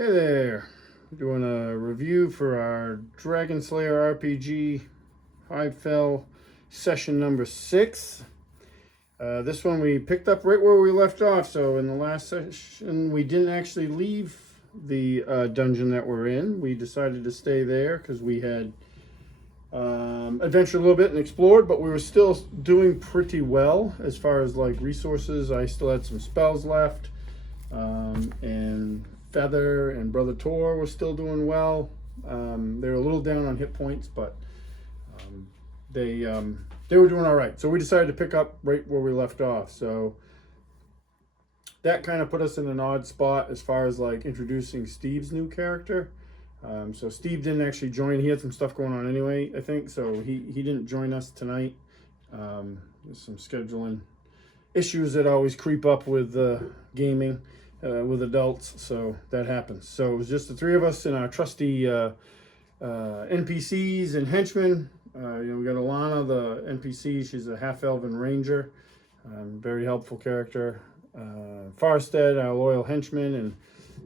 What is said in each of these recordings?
Hey there, doing a review for our Dragonslayer RPG Highfell session number 6. This one we picked up right where we left off. So in the last session we didn't actually leave the dungeon that we're in. We decided to stay there because we had adventured a little bit and explored, but we were still doing pretty well as far as like resources. I still had some spells left, and Feather and Brother Tor were still doing well. They were a little down on hit points, but they were doing all right. So we decided to pick up right where we left off. So that kind of put us in an odd spot as far as like introducing Steve's new character. So Steve didn't actually join. He had some stuff going on anyway, I think. So he didn't join us tonight. There's some scheduling issues that always creep up with gaming. With adults, so that happens. So it was just the three of us and our trusty NPCs and henchmen. We got Alana, the NPC. She's a half-elven ranger, very helpful character. Farstead, our loyal henchman,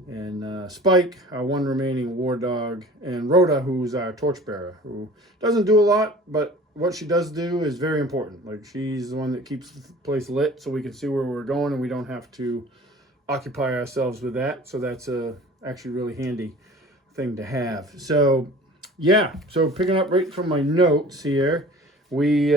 and Spike, our one remaining war dog, and Rhoda, who's our torchbearer, who doesn't do a lot, but what she does do is very important. Like, she's the one that keeps the place lit so we can see where we're going and we don't have to occupy ourselves with that. So that's a actually really handy thing to have. So yeah, so picking up right from my notes here, we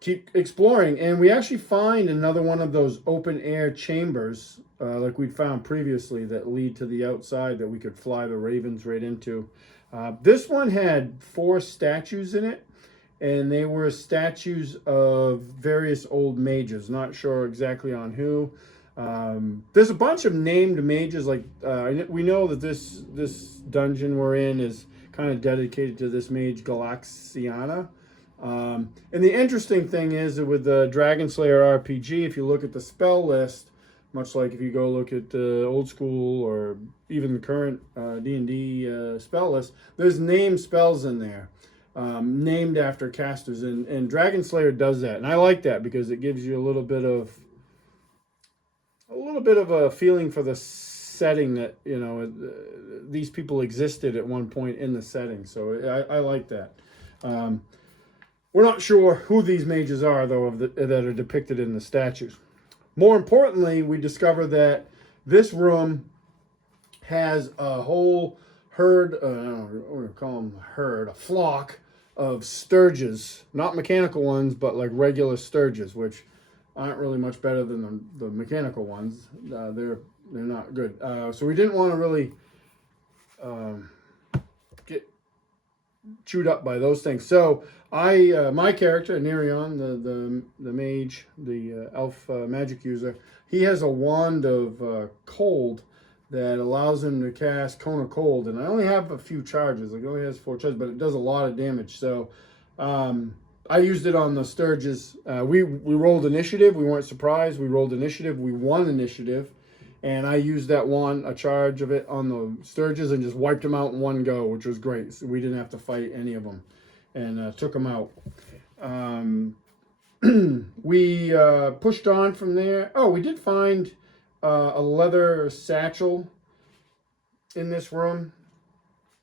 keep exploring, and we actually find another one of those open air chambers like we'd found previously that lead to the outside that we could fly the ravens right into. This one had 4 statues in it, and they were statues of various old mages. Not sure exactly on who. There's a bunch of named mages. Like we know that this dungeon we're in is kind of dedicated to this mage Galaxiana. And the interesting thing is that with the Dragonslayer RPG, if you look at the spell list, much like if you go look at the old school or even the current D&D spell list, there's named spells in there. Named after casters, and Dragonslayer does that, and I like that because it gives you a little bit of a feeling for the setting that these people existed at one point in the setting. So I like that. We're not sure who these mages are though that are depicted in the statues. More importantly, we discover that this room has a whole herd, we're going to call them a herd, a flock of sturges, not mechanical ones, but like regular sturges, which aren't really much better than the mechanical ones. They're not good. So we didn't want to really get chewed up by those things. So my character, Nerion, the mage, the elf magic user, he has a wand of cold that allows him to cast Cone of Cold. And I only have a few charges. Like, it only has 4 charges, but it does a lot of damage. So I used it on the Sturges. We rolled initiative. We weren't surprised. We rolled initiative. We won initiative. And I used that a charge of it on the Sturges and just wiped them out in one go, which was great. So we didn't have to fight any of them and took them out. We pushed on from there. Oh, we did find a leather satchel in this room,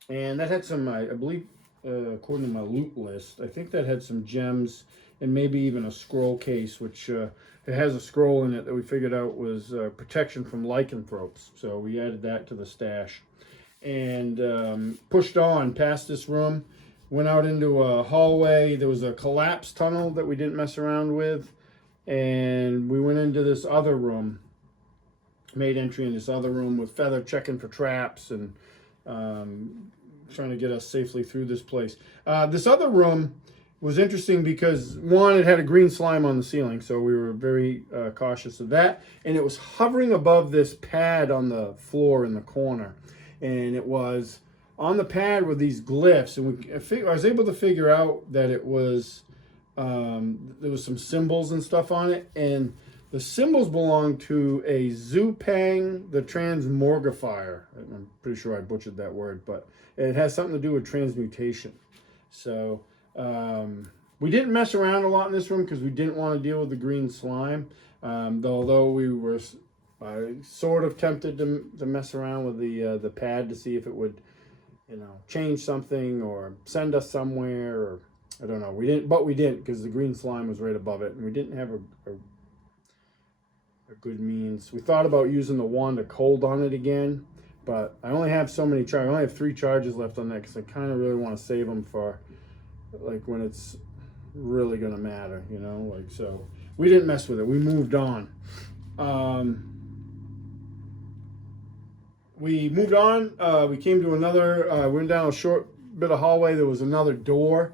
and that had some, I believe, according to my loot list, I think that had some gems and maybe even a scroll case, which it has a scroll in it that we figured out was protection from lycanthropes. So we added that to the stash and pushed on past this room, went out into a hallway. There was a collapsed tunnel that we didn't mess around with, and we went into this other room. Made entry in this other room with Feather checking for traps and trying to get us safely through this place. This other room was interesting because, one, it had a green slime on the ceiling, so we were very cautious of that. And it was hovering above this pad on the floor in the corner. And it was on the pad with these glyphs. And I was able to figure out that it was, there was some symbols and stuff on it. And the symbols belong to a Zupang the Transmorgifier. I'm pretty sure I butchered that word, but it has something to do with transmutation. So we didn't mess around a lot in this room because we didn't want to deal with the green slime. Although we were I sort of tempted to mess around with the pad to see if it would, change something or send us somewhere, or I don't know. We didn't because the green slime was right above it, and we didn't have a good means. We thought about using the wand of cold on it again, but I only have so many charges. I only have 3 charges left on that because I kind of really want to save them for like when it's really gonna matter, so we didn't mess with it. We moved on. We moved on. We came to another, we went down a short bit of hallway. There was another door.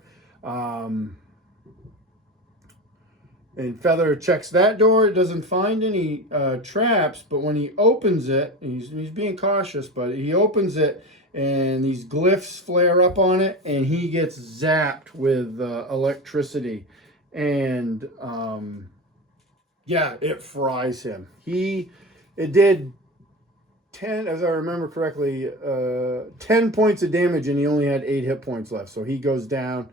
And Feather checks that door. It doesn't find any traps, but when he opens it, he's being cautious, but he opens it and these glyphs flare up on it and he gets zapped with electricity. And yeah, it fries him. It did 10, as I remember correctly, 10 points of damage, and he only had 8 hit points left. So he goes down,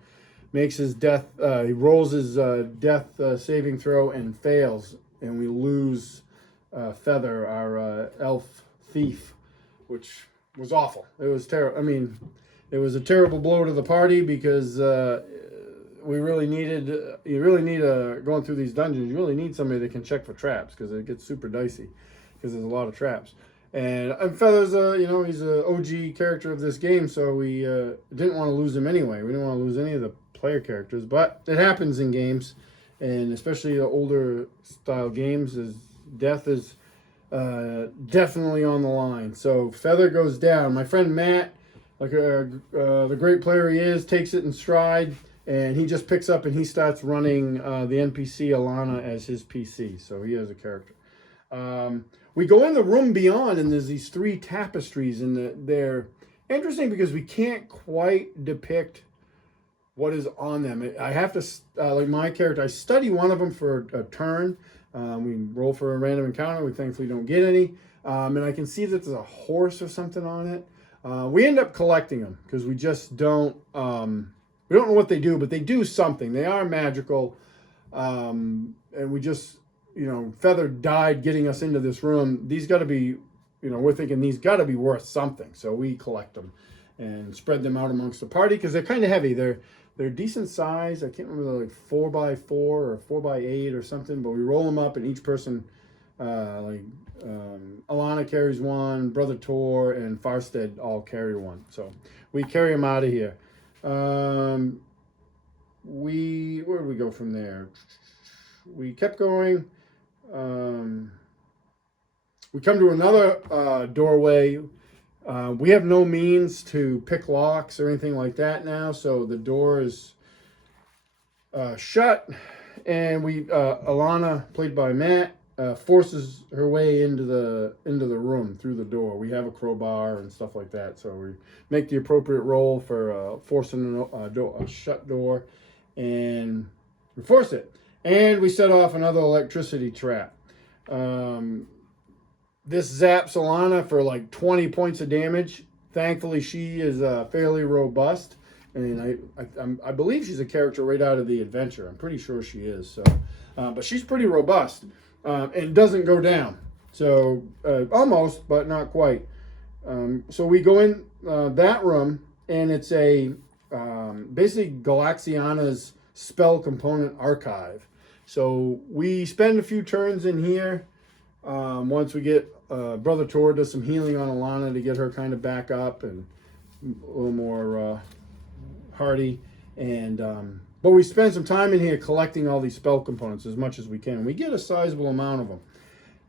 makes his death, he rolls his death saving throw and fails, and we lose Feather, our elf thief, which was awful. It was terrible. I mean, it was a terrible blow to the party because we really needed, going through these dungeons, you really need somebody that can check for traps because it gets super dicey because there's a lot of traps. And Feather's, he's an OG character of this game, so we didn't want to lose him anyway. We didn't want to lose any of the player characters, but it happens in games, and especially the older style games, death is definitely on the line. So Feather goes down. My friend Matt, like the great player he is, takes it in stride, and he just picks up and he starts running the NPC Alana as his PC, so he has a character. We go in the room beyond, and there's these 3 tapestries, and they're interesting because we can't quite depict what is on them. I have to, like my character, I study one of them for a turn. We roll for a random encounter. We thankfully don't get any. And I can see that there's a horse or something on it. We end up collecting them because we just don't, we don't know what they do, but they do something. They are magical. And we just, Feather died getting us into this room. These got to be, we're thinking these got to be worth something. So we collect them and spread them out amongst the party because they're kind of heavy. They're decent size. I can't remember, they're like 4x4 or 4x8 or something, but we roll them up and each person, Alana carries one, Brother Tor and Farstead all carry one. So we carry them out of here. Where did we go from there? We kept going. We come to another doorway. We have no means to pick locks or anything like that now, so the door is shut, and Alana, played by Matt, forces her way into the room through the door. We have a crowbar and stuff like that, so we make the appropriate roll for forcing a shut door, and we force it. And we set off another electricity trap. This zaps Alana for like 20 points of damage. Thankfully, she is fairly robust. And I believe she's a character right out of the adventure. I'm pretty sure she is. So, but she's pretty robust and doesn't go down. So almost, but not quite. So we go in that room, and it's basically Galaxiana's spell component archive. So we spend a few turns in here. Once we get Brother Tor does some healing on Alana to get her kind of back up and a little more hardy. And but we spend some time in here collecting all these spell components as much as we can. We get a sizable amount of them,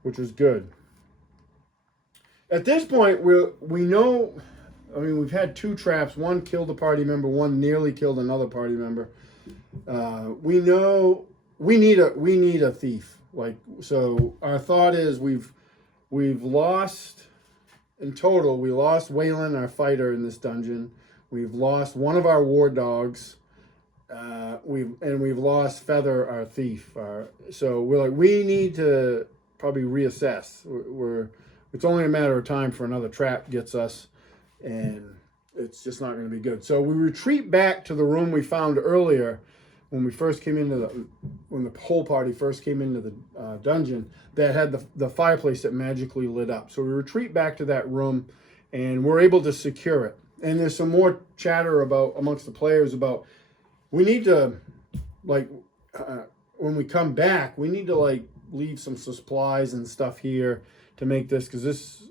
which was good. At this point, we know. I mean, we've had 2 traps. One killed a party member. One nearly killed another party member. We know. We need a thief. So our thought is we've lost, in total, we lost Waylon, our fighter, in this dungeon. We've lost one of our war dogs. We've lost Feather, our thief. So we're like, we need to probably reassess. It's only a matter of time for another trap gets us, and it's just not going to be good. So we retreat back to the room we found earlier, when we first came into when the whole party first came into the dungeon, that had the fireplace that magically lit up. So we retreat back to that room, and we're able to secure it. And there's some more chatter about amongst the players about we need to, like, when we come back, we need to like leave some supplies and stuff here to make this, because this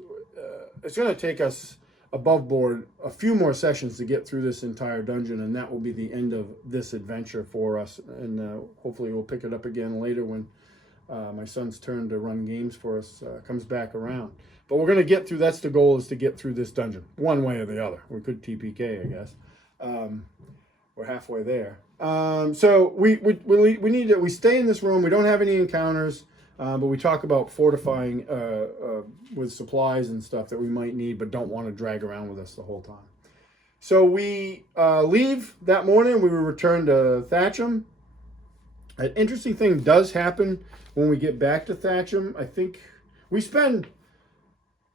it's going to take us above board a few more sessions to get through this entire dungeon, and that will be the end of this adventure for us. And hopefully we'll pick it up again later when my son's turn to run games for us comes back around. But we're going to get through. That's the goal, is to get through this dungeon one way or the other. We could TPK, I guess. We're halfway there. So we need to, we stay in this room. We don't have any encounters, but we talk about fortifying with supplies and stuff that we might need, but don't want to drag around with us the whole time. So we leave that morning. We return to Thatcham. An interesting thing does happen when we get back to Thatcham. I think we spend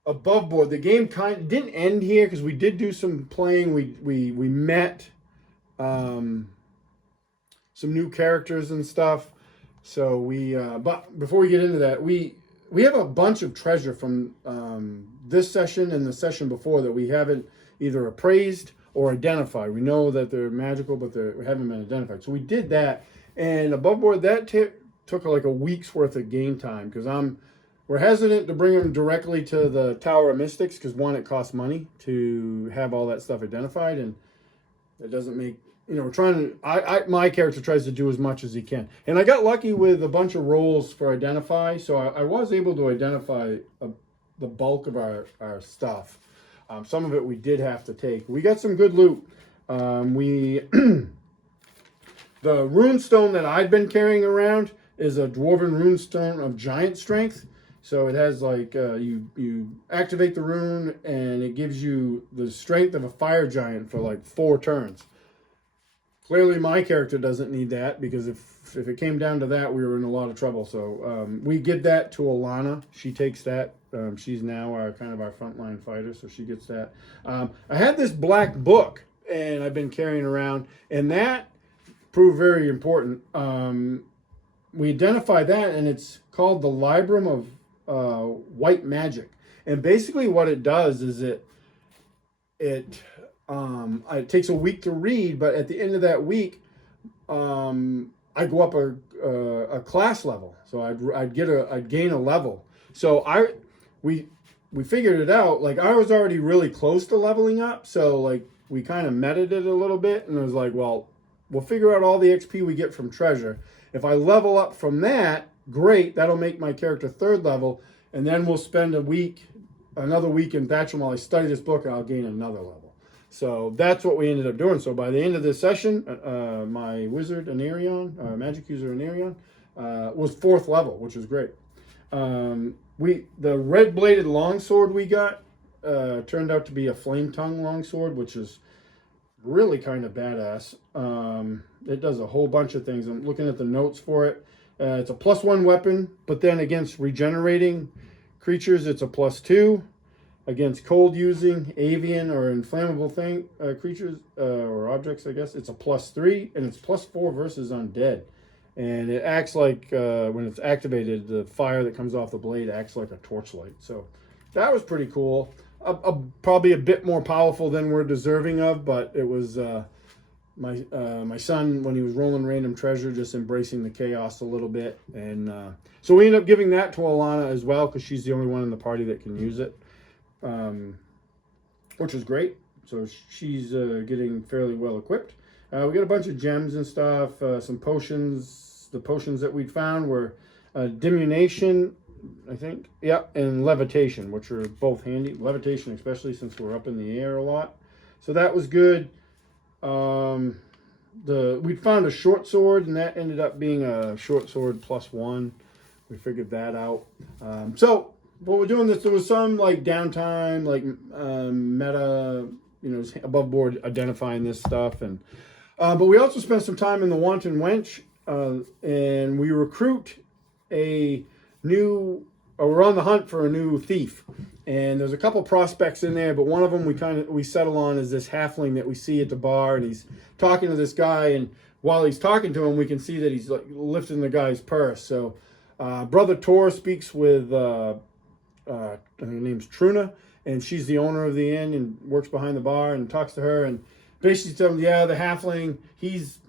above board. The game kind of didn't end here because we did do some playing. We met some new characters and stuff. So we but before we get into that, we have a bunch of treasure from this session and the session before that we haven't either appraised or identified. We know that they're magical, but they haven't been identified. So we did that, and above board that took like a week's worth of game time, because we're hesitant to bring them directly to the Tower of Mystics, because one, it costs money to have all that stuff identified, and it doesn't make, you know, we're trying to, my character tries to do as much as he can. And I got lucky with a bunch of rolls for identify, so I was able to identify the bulk of our stuff. Some of it we did have to take. We got some good loot. The rune stone that I'd been carrying around is a dwarven rune stone of giant strength. So it has like, you activate the rune and it gives you the strength of a fire giant for like 4 turns. Clearly my character doesn't need that, because if it came down to that, we were in a lot of trouble. So we give that to Alana. She takes that. She's now our kind of our frontline fighter, so she gets that. I had this black book and I've been carrying around, and that proved very important. We identify that, and it's called the Librum of White Magic. And basically what it does is it takes a week to read, but at the end of that week, I go up a class level. So I'd gain a level. So we figured it out. Like, I was already really close to leveling up, so like we kind of meted it a little bit, and it was like, well, we'll figure out all the XP we get from treasure. If I level up from that, great. That'll make my character 3rd level, and then we'll spend another week in Thatcham while I study this book, and I'll gain another level. So that's what we ended up doing. So by the end of this session, my wizard, Anarion, magic user Anarion, was 4th level, which is great. The red-bladed longsword we got turned out to be a flame-tongue longsword, which is really kind of badass. It does a whole bunch of things. I'm looking at the notes for it. It's a +1 weapon, but then against regenerating creatures, it's a +2. Against cold-using, avian, or inflammable creatures or objects, I guess, it's a +3, and it's +4 versus undead. And it acts like, when it's activated, the fire that comes off the blade acts like a torchlight. So that was pretty cool. Probably a bit more powerful than we're deserving of, but it was my son, when he was rolling random treasure, just embracing the chaos a little bit. And so we ended up giving that to Alana as well, because she's the only one in the party that can use it, which is great. So she's getting fairly well equipped. We got a bunch of gems and stuff, some potions. The potions that we'd found were diminution, I think, yeah, and levitation, which are both handy. Levitation especially, since we're up in the air a lot. So that was good. We'd found a short sword, and that ended up being a short sword +1. We figured that out. So while we're doing this, there was some like downtime, like meta, you know, above board identifying this stuff, and but we also spent some time in the Wanton Wench, and we recruit we're on the hunt for a new thief, and there's a couple prospects in there, but one of them we settle on is this halfling that we see at the bar, and he's talking to this guy, and while he's talking to him, we can see that he's like lifting the guy's purse. So Brother Tor speaks with her name's Truna, and she's the owner of the inn and works behind the bar, and talks to her and basically tells him, yeah, the halfling, he's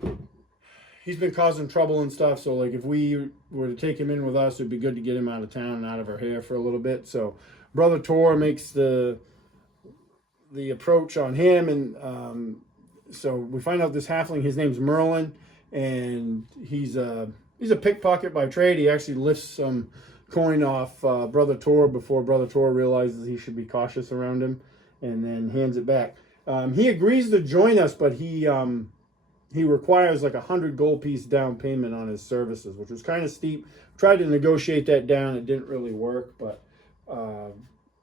been causing trouble and stuff. So like if we were to take him in with us, it'd be good to get him out of town and out of her hair for a little bit. So Brother Tor makes the approach on him, and so we find out this halfling, his name's Merlin, and he's a pickpocket by trade. He actually lifts some coin off Brother Tor before Brother Tor realizes he should be cautious around him, and then hands it back. He agrees to join us, but he requires like 100 gold piece down payment on his services, which was kind of steep. Tried to negotiate that down. It didn't really work, but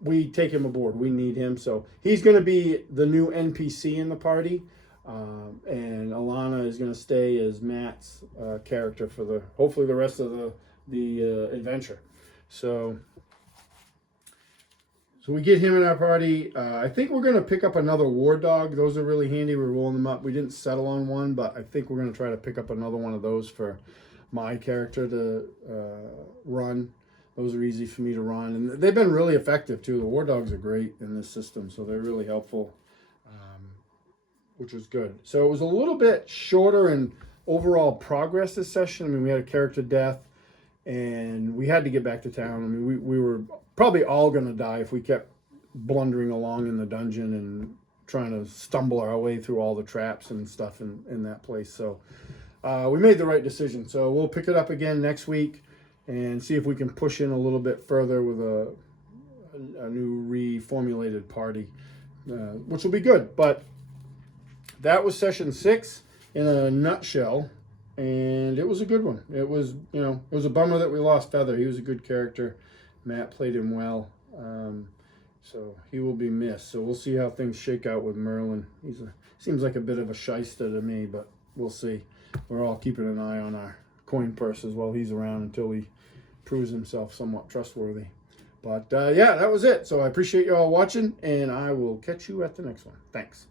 we take him aboard. We need him. So he's going to be the new NPC in the party. And Alana is going to stay as Matt's character for hopefully the rest of the adventure. So we get him in our party. I think we're going to pick up another war dog. Those are really handy. We're rolling them up. We didn't settle on one, but I think we're going to try to pick up another one of those for my character to run. Those are easy for me to run. And they've been really effective, too. The war dogs are great in this system, so they're really helpful, which was good. So it was a little bit shorter in overall progress this session. I mean, we had a character death, and we had to get back to town. I mean, we were probably all going to die if we kept blundering along in the dungeon and trying to stumble our way through all the traps and stuff in that place. So we made the right decision. So we'll pick it up again next week and see if we can push in a little bit further with a new reformulated party, which will be good. But that was session 6 in a nutshell, and it was a good one. It was, it was a bummer that we lost Feather. He was a good character. Matt played him well, so he will be missed. So we'll see how things shake out with Merlin. Seems like a bit of a shyster to me, but we'll see. We're all keeping an eye on our coin purses while he's around until he proves himself somewhat trustworthy. But yeah, that was it. So I appreciate you all watching, and I will catch you at the next one. Thanks.